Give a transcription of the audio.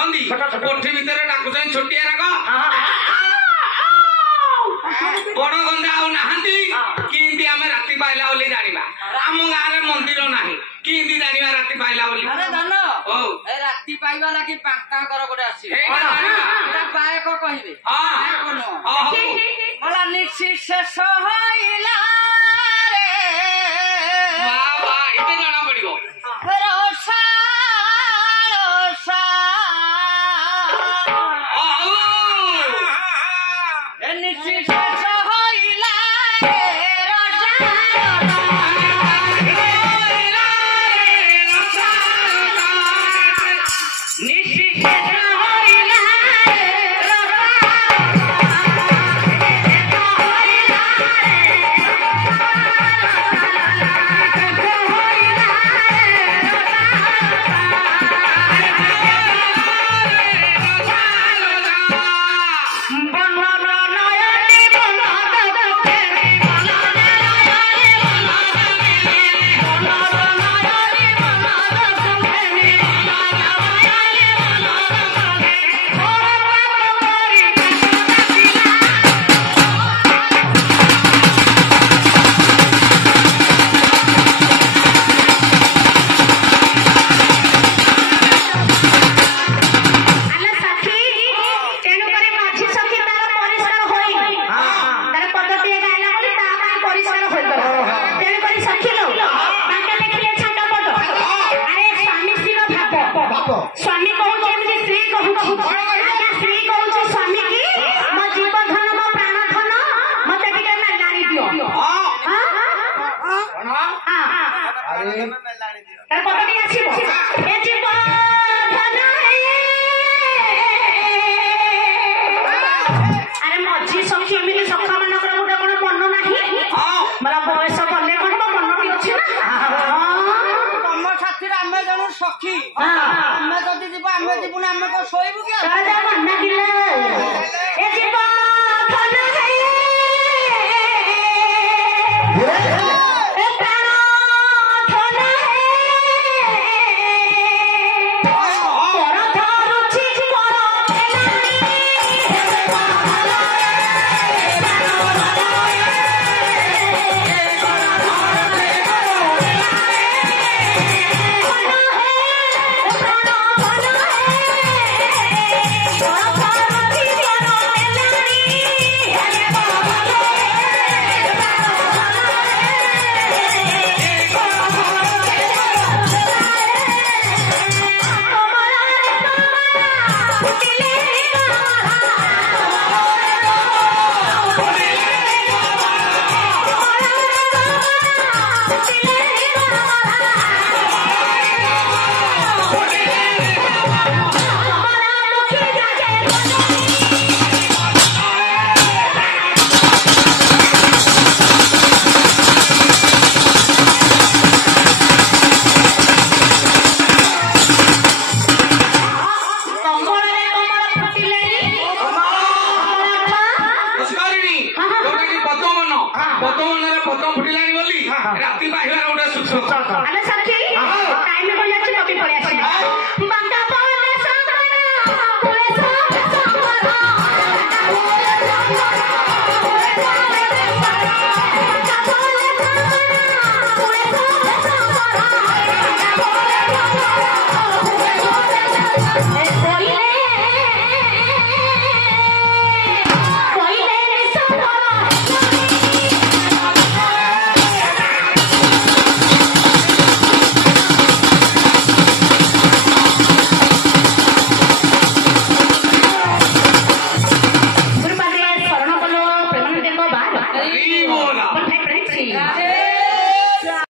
ଅଛନ୍ତି କୋଠି ଭିତରେ ଡାକୁଛନ୍ତି ଛୋଟିଆ ରାଗ ବଡ ଗନ୍ଧା ଆଉ ନାହାନ୍ତି କେମିତି ଆମେ ରାତି ପାଇଲା ବୋଲି ଜାଣିବା ଆମ ଗାଁରେ ମନ୍ଦିର ନାହିଁ କେମିତି ଜାଣିବା ରାତି ପାଇଲା ବୋଲି ରାତି ପାଇବା ଲାଗି ପାଙ୍କାଙ୍କର ଗୋଟେ ଆସିବ ପାୟକ କହିବେ ଗଲା ନିଶି ଶେଷ ହଇଲା ଏତେ ଜଣା ପଡିବ ନିଶି ଶେଷ ହଇଲା ନିଶି ଶେଷ ହଇଲା स्वामी कहूँ स्त्री कहूँ स्त्री कहूँ स्वामी की मो जीव धन मो प्राण धन मत मेलाणी दियो पदटी आसीब ए जीव धन अरे मझी सखी एमती सखा मानकर गोटे कौन मन नहीं मोर बयस कले कौन मनटी अच्छी ना तम साथी आम जन सखी आम जदि जीव आम जीवु आम तो शोबू कि मना किले ए जीव धन पद्म फुटिलानी बोली राति पाइबार गोटे सूचना अरे सखी टाइम को जाச்சு नबी पळे आसी बांका पावले सामना पुले सामना